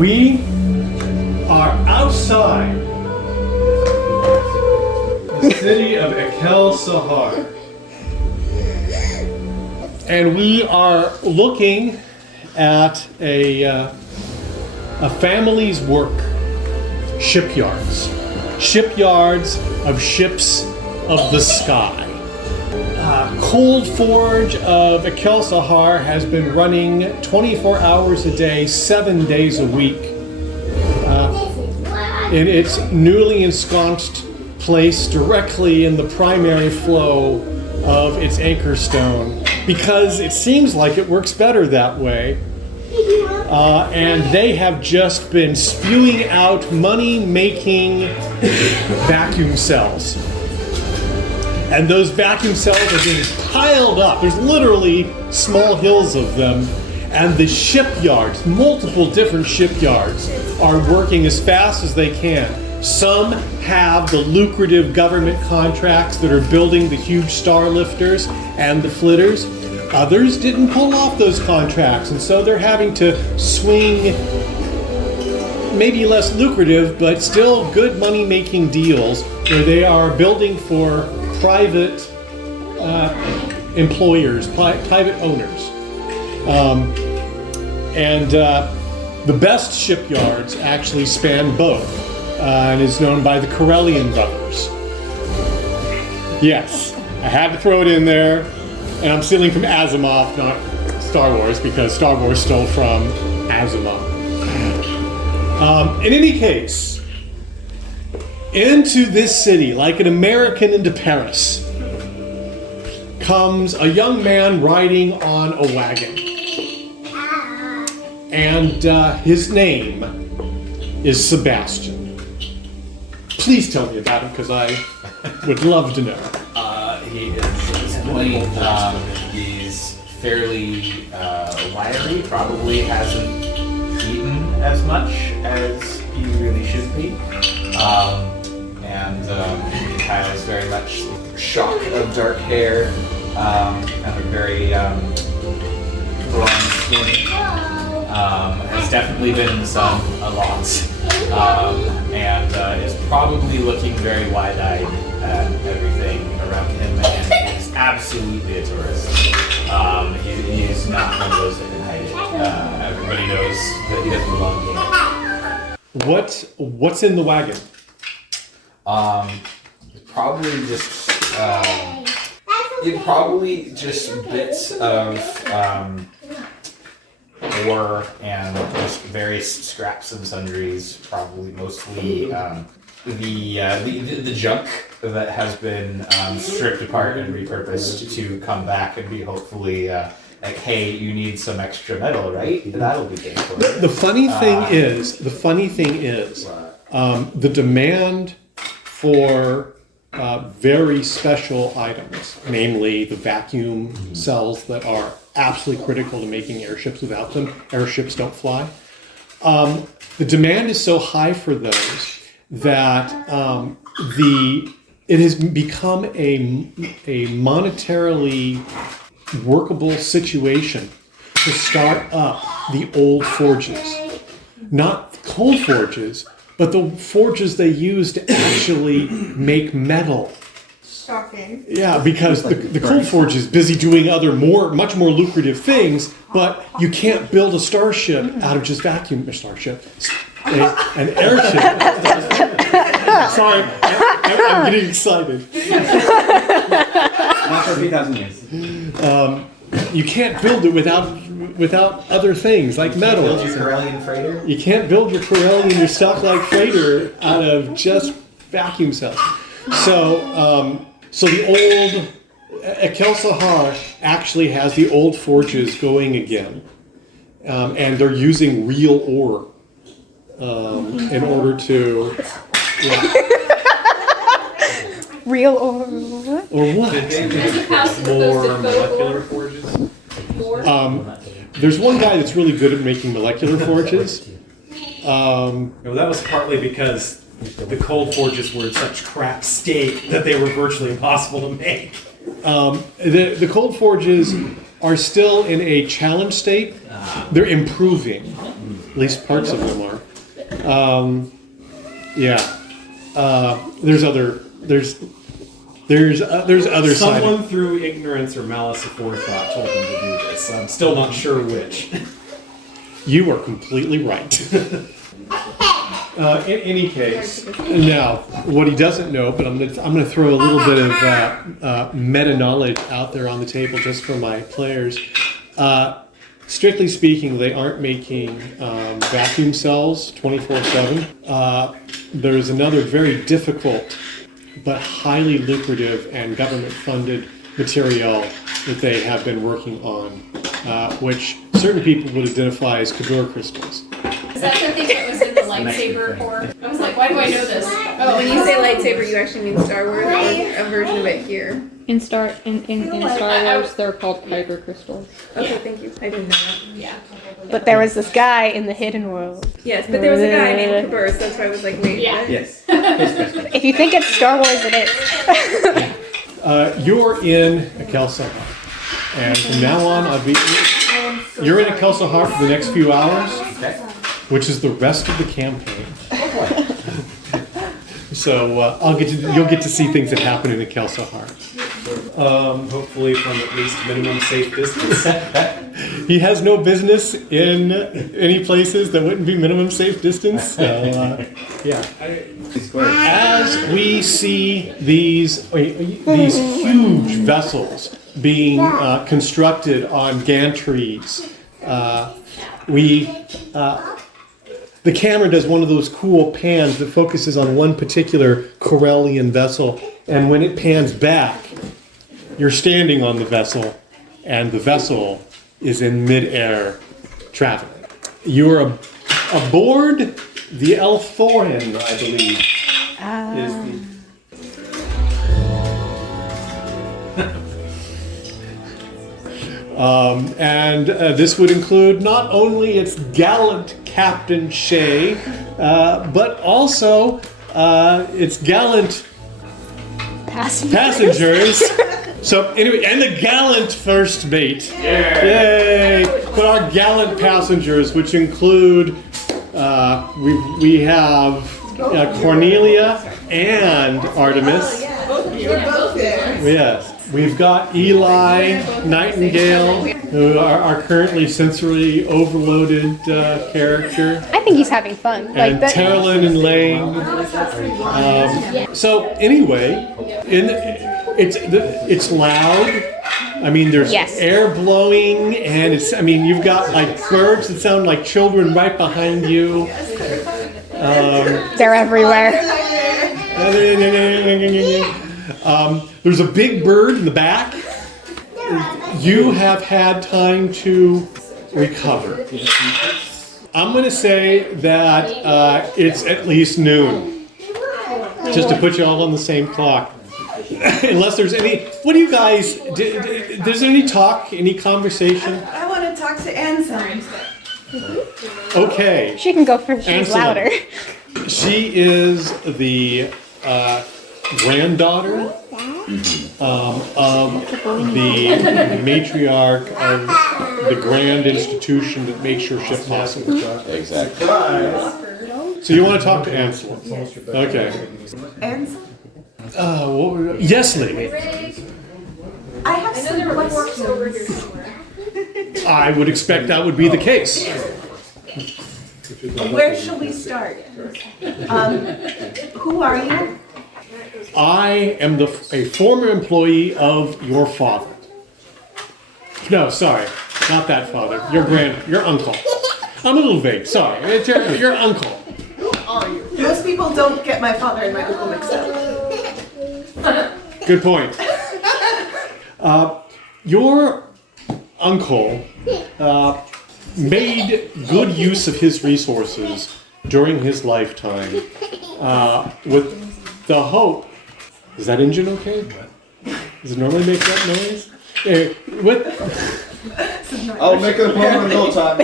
We are outside the city of Ekel Sahar. And we are looking at a family's work. Shipyards. Shipyards of ships of the sky. Cold Forge of Ekel Sahar has been running 24 hours a day, 7 days a week. In its newly ensconced place directly in the primary flow of its anchor stone, because it seems like it works better that way. And they have just been spewing out money-making vacuum cells. And those vacuum cells are being piled up. There's literally small hills of them. And the shipyards, multiple different shipyards, are working as fast as they can. Some have the lucrative government contracts that are building the huge star lifters and the flitters. Others didn't pull off those contracts, and so they're having to swing maybe less lucrative, but still good money-making deals where they are building for private employers, private owners. The best shipyards actually span both, and is known by the Cornelian brothers. Yes, I had to throw it in there, and I'm stealing from Asimov, not Star Wars, because Star Wars stole from Asimov. In any case, into this city, like an American into Paris, comes a young man riding on a wagon. And his name is Sebastian. Please tell me about him, because I would love to know. He is he's fairly wiry, probably hasn't eaten as much as he really should be. He has very much shock of dark hair, and a very bronze skin. Has definitely been in the sun a lot, and is probably looking very wide-eyed at everything around him, and is absolutely a tourist. He's not one of those that can hide it. Everybody knows that he doesn't belong here. What's in the wagon? Probably just bits of ore and just various scraps and sundries, probably mostly the junk that has been stripped apart and repurposed to come back and be hopefully like, hey, you need some extra metal, right? That'll be good for you. The funny thing is, the demand for very special items, namely the vacuum cells that are absolutely critical to making airships. Without them, airships don't fly. The demand is so high for those that it has become a monetarily workable situation to start up the old forges. Not cold forges, but the forges they use to actually make metal. Shocking. Yeah, because the cold forge is busy doing other much more lucrative things, but you can't build a starship out of just vacuum. An airship. Sorry, I'm getting excited. Not for 3,000 years. You can't build it without other things like metal. Build your Corellian freighter? You can't build your Corellian, your stock-like freighter out of just vacuum cells. So the old Ekel Sahar actually has the old forges going again, and they're using real ore in order to. Yeah. Real or what? More molecular forges? There's one guy that's really good at making molecular forges. Well, that was partly because the cold forges were in such crap state that they were virtually impossible to make. The cold forges are still in a challenge state. They're improving. At least parts of them are. Yeah. There's other other side. Someone through ignorance or malice aforethought told them to do this. I'm still not sure which. You are completely right. In any case, Now, what he doesn't know, but I'm gonna throw a little bit of meta knowledge out there on the table just for my players. Strictly speaking, they aren't making vacuum cells 24/7. There's another very difficult but highly lucrative and government-funded material that they have been working on, which certain people would identify as Kador crystals. Is that the thing that was in the lightsaber core? I was like, why do I know this? Oh, when you say lightsaber, you actually mean Star Wars, or a version of it here. In Star Wars, they're called kyber crystals. Okay, thank you. I didn't know that. Yeah. But there was this guy in the hidden world. Yes, but there was a guy named Kabir, so that's why I was like, wait, Yeah. what? yes. If you think it's Star Wars, it is. You're in a Kelsahar, and from now on, you're in a Kelsahar for the next few hours, which is the rest of the campaign. So you'll get to see things that happen in a Kelsahar. Hopefully from at least minimum safe distance. He has no business in any places that wouldn't be minimum safe distance. So, yeah. As we see these huge vessels being constructed on gantries, the camera does one of those cool pans that focuses on one particular Corellian vessel, and when it pans back, you're standing on the vessel, and the vessel is in mid-air traveling. You're aboard the Elthorin, I believe. Is the this would include not only its gallant Captain Shay, but also its gallant passengers. So anyway, and the gallant first mate. Yay! But our gallant passengers, which include we have Cornelia and Artemis. We're both there. Yes. We've got Eli, Nightingale, who are our currently sensory overloaded character, I think he's having fun. Like and that. Terlin and Lane. So anyway, it's loud. I mean, there's Yes. air blowing, and you've got like birds that sound like children right behind you. They're everywhere. There's a big bird in the back. You have had time to recover. I'm going to say that it's at least noon. Just to put you all on the same clock. Unless there's any... What do you guys... There's any talk, any conversation? I want to talk to Anselm. Okay. She can go first. She's Ansel. louder. She is the granddaughter of the matriarch of the grand institution that makes your ship possible. Exactly. So you want to talk to Ansel? Okay. Anselm? Yes, lady. I have some questions. I would expect that would be the case. Where shall we start? Who are you? I am a former employee of your father. No, sorry, not that father. Your uncle. I'm a little vague. Sorry, it's your uncle. Most people don't get my father and my uncle mixed up. Good point. Your uncle made good use of his resources during his lifetime with the hope. Is that engine okay? Does it normally make that noise? I'll make it a problem in no time.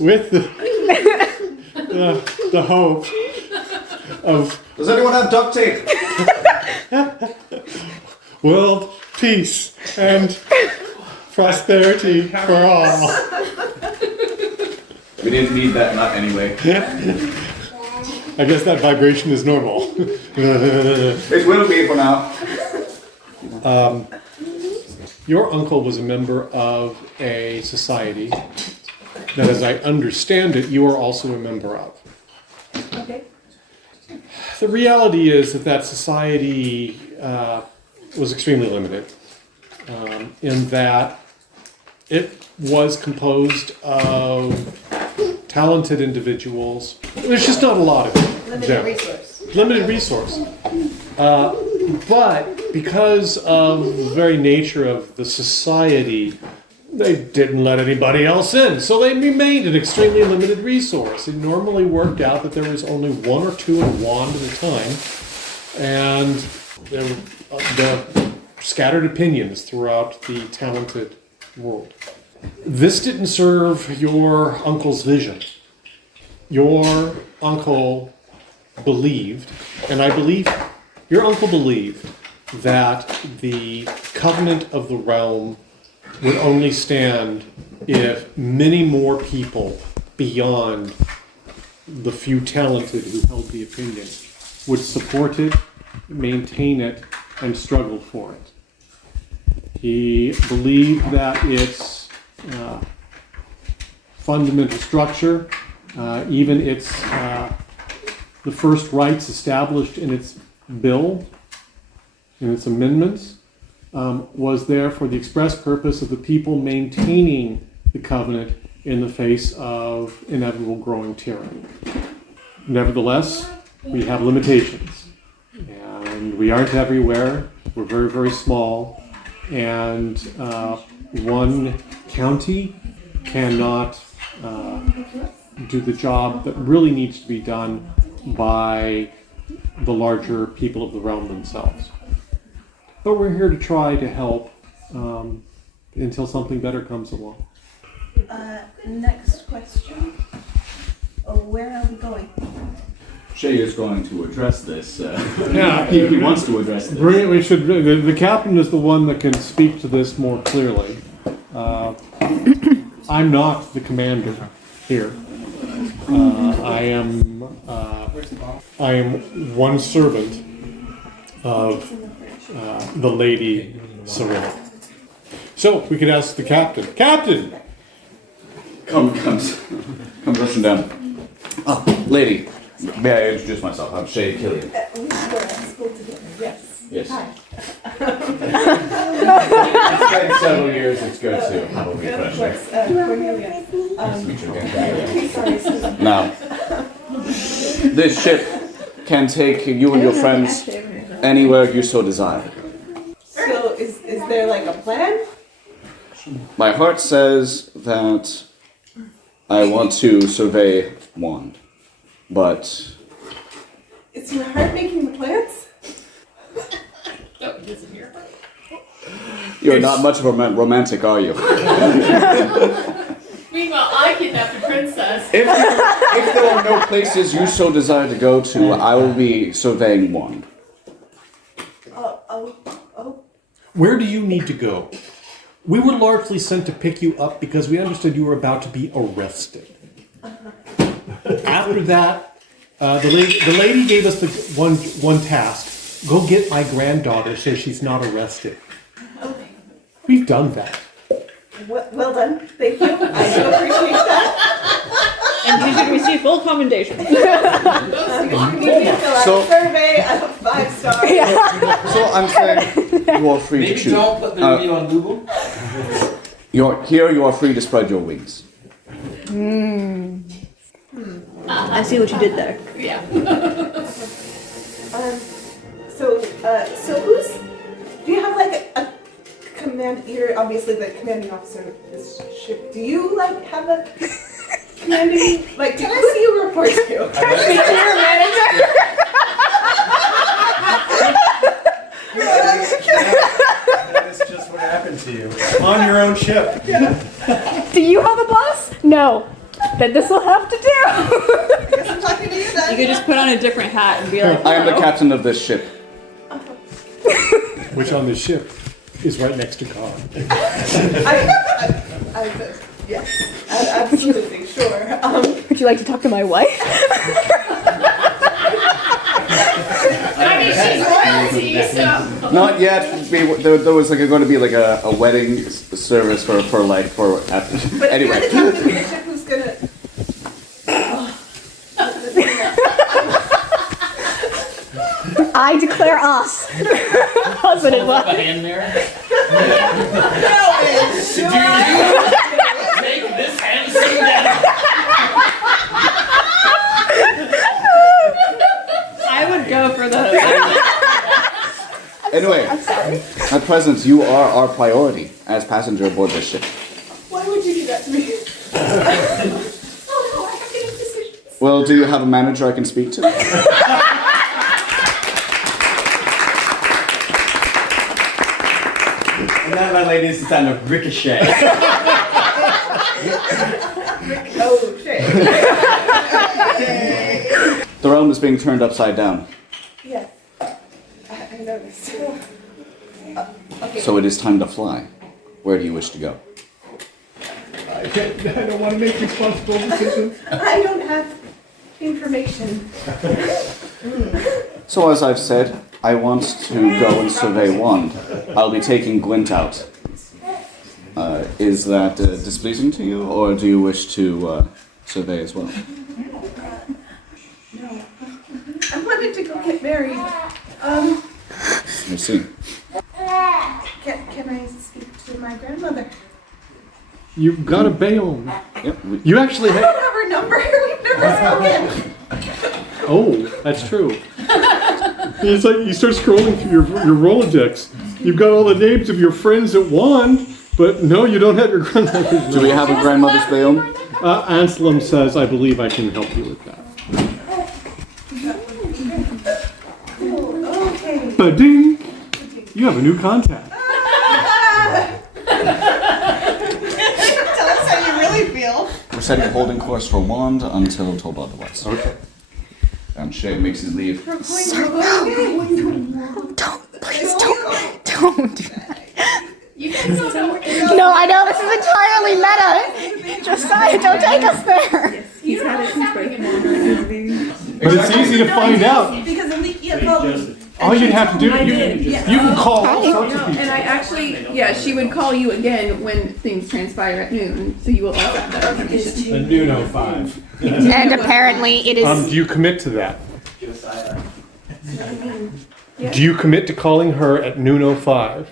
With the hope of Does anyone have duct tape? well, peace and prosperity for all. We didn't need that nut anyway. I guess that vibration is normal. It will be for now. Your uncle was a member of a society that, as I understand it, you are also a member of. Okay. The reality is that society was extremely limited in that it was composed of talented individuals. There's just not a lot of it. Limited resource. Limited resource. But because of the very nature of the society, they didn't let anybody else in. So they remained an extremely limited resource. It normally worked out that there was only one or two in a wand at a time. And there were scattered opinions throughout the talented world. This didn't serve your uncle's vision. Your uncle believed, and I believe your uncle believed, that the covenant of the realm would only stand if many more people beyond the few talented who held the opinion would support it, maintain it, and struggle for it. He believed that its fundamental structure, even its the first rights established in its bill, in its amendments, was there for the express purpose of the people maintaining the covenant in the face of inevitable growing tyranny. Nevertheless, we have limitations, and we aren't everywhere. We're very, very small, and one county cannot do the job that really needs to be done by the larger people of the realm themselves. But we're here to try to help until something better comes along. Next question. Where are we going? Shay is going to address this. Yeah, he wants to address this. We should. The captain is the one that can speak to this more clearly. I'm not the commander here. I am one servant of the Lady Serena. So we could ask the captain. Captain. Comes rushing down. Ah, lady, may I introduce myself? I'm Shay Killian. We were at school together, yes. Yes. Hi. It's been several years. It's good to have a Of refresher. course, Cornelia. Nice to meet you again. Sorry, Susan. Now, this ship can take you and your friends anywhere you so desire. So is there like a plan? My heart says that I want to survey Wand, but Is your heart making the plans? Oh, he isn't here. you're not much of a romantic, are you? Meanwhile, I kidnapped a princess. If there are no places you so desire to go to, I will be surveying Wand. Oh. Where do you need to go? We were largely sent to pick you up because we understood you were about to be arrested. After that, the lady gave us the one task. Go get my granddaughter so she's not arrested. Okay. We've done that. Well done. Thank you. I do appreciate that. And you should receive full commendation. You need to fill out So- a survey of 5 stars. So I'm saying you are free to Maybe choose. don't put the review on Google. You are free to spread your wings. I see what you did there. Yeah. So who's? Do you have like a command? You're obviously the commanding officer of this ship. Do you like have a commanding? Like, who do you report to? Your manager. That is just what happened to you. On your own ship. Do you have a boss? No. Then this will have to do. I guess I'm talking to you then. You could just put on a different hat and be like, I am the "Hello." captain of this ship. Which on the ship? is right next to God. Yes, absolutely, sure. Would you like to talk to my wife? I mean, she's royalty, so. Not yet. There was going to be like a wedding service for after. But Anyway. if you're the captain of the ship who's gonna. I declare us. Husband and A wife. hand mirror. No, Take this hand sing down. I would go for the. Anyway, at present, you are our priority as passenger aboard this ship. Why would you do that to me? Oh no, I have to make decisions. Well, do you have a manager I can speak to? And that, my lady, is the sound of ricochet. Oh, Shay. The realm is being turned upside down, Yes, I noticed. Okay. so it is time to fly. Where do you wish to go? I don't want to make responsible decisions. I don't have information. So as I've said, I want to go and survey Wand. I'll be taking Gwent out. Is that displeasing to you, or do you wish to survey as well? No. I wanted to go get married. I see. Can I speak to my grandmother? You've got a Bayonne. Yep. You actually I have. don't have her number. We've never spoken. Oh, that's true. It's like you start scrolling through your Rolodex. You've got all the names of your friends at Wand, but no, you don't have your grandmother's Do we have a grandmother's Bayonne? Anselm says, I believe I can help you with that. Oh, okay. Ba-ding! You have a new contact. Tell us how you really feel. We're setting a holding course for Wand until told otherwise. Okay. And Shay makes his leave. Don't, please don't do that. You guys don't know where No, I know this is entirely meta. Just don't take us there. He's had it since birth. But it's easy to find out. Because Alicia called me. All you'd have to do, you can call all sorts of No, people. and I actually, yeah, she would call you again when things transpire at noon, so you will also have that information. A noon 05. And apparently it is. Do you commit to that? Do you commit to calling her at noon 05?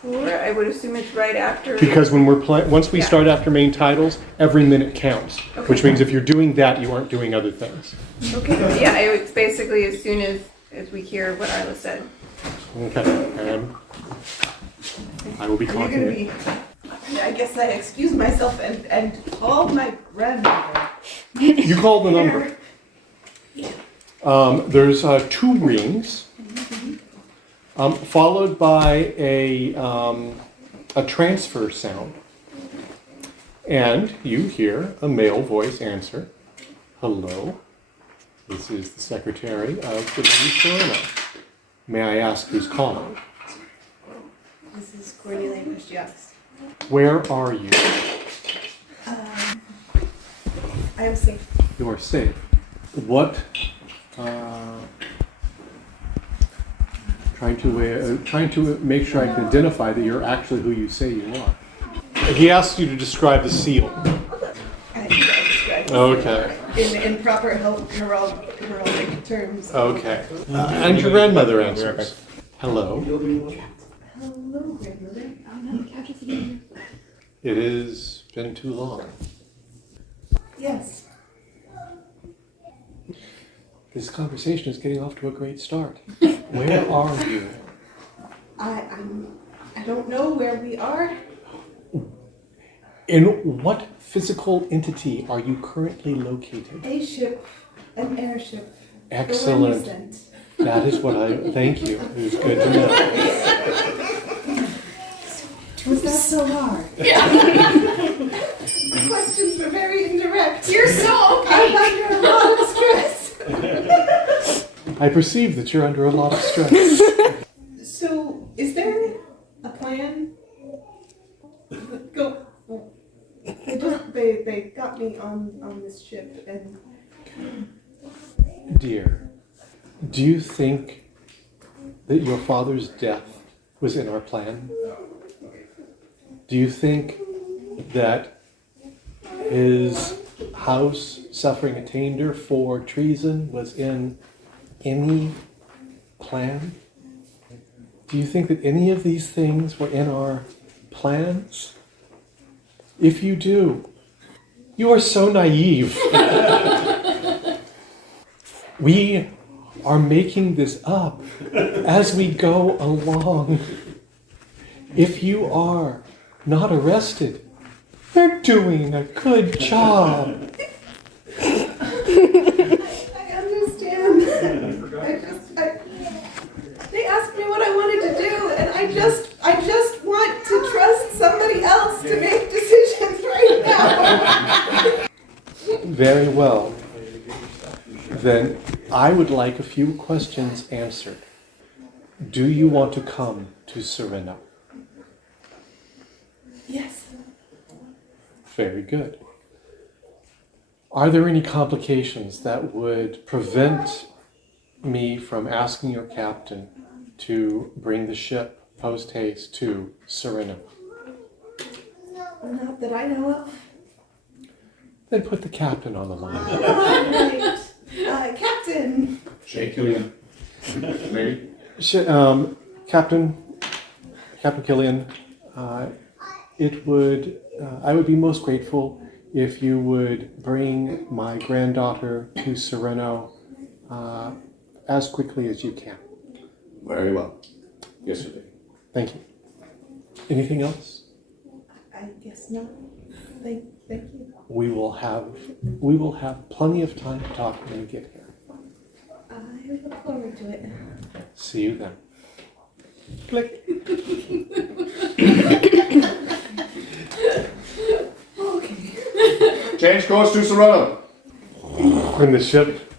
Sure, I would assume it's right after. Because when once we start after main titles, every minute counts. Which means if you're doing that, you aren't doing other things. Okay, yeah, it's basically as soon as we hear what Isla said. Okay. I will be You're calling gonna you. be. I guess I excuse myself and call my grandmother. You call the number. There's 2 rings, followed by a transfer sound. And you hear a male voice answer, "Hello, this is the secretary of the Lady Corona. May I ask who's calling? This is Cornelia Christianis. Where are you? I am safe. You are safe. What? Trying to make sure I can identify that you're actually who you say you are. He asked you to describe the seal. I described Okay. in proper heraldic terms. Okay. And your grandmother answers. Hello. Hello, grandmother. It has been too long. Yes. This conversation is getting off to a great start. Where are you? I don't know where we are. In what physical entity are you currently located? A ship, an airship. Excellent. The one you sent. That is what thank you. It was good to know. Was that so hard? The questions were very indirect. You're so I'm okay. under a lot of stress. I perceive that you're under a lot of stress. So, is there plan. Go. They got me on this ship and. Dear, do you think that your father's death was in our plan? Do you think that his house suffering attainder for treason was in any plan? Do you think that any of these things were in our plans? If you do, you are so naive. We are making this up as we go along. If you are not arrested, you're doing a good job. I understand. They asked me what I wanted to do, and I just want to trust somebody else to make decisions right now. Very well. Then I would like a few questions answered. Do you want to come to Serena? Yes. Very good. Are there any complications that would prevent me from asking your captain to bring the ship post-haste to Serena? Not that I know of. Then put the captain on the line. Right. Captain. Shay, Killian. Mary. Captain Killian, I would be most grateful if you would bring my granddaughter to Sereno as quickly as you can. Very well. Yesterday. Thank you. Anything else? I guess not. Thank you. We will have plenty of time to talk when you get here. I look forward to it. See you then. Click. Okay. Change course to Serena. When the ship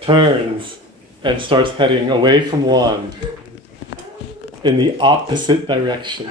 turns and starts heading away from one in the opposite direction.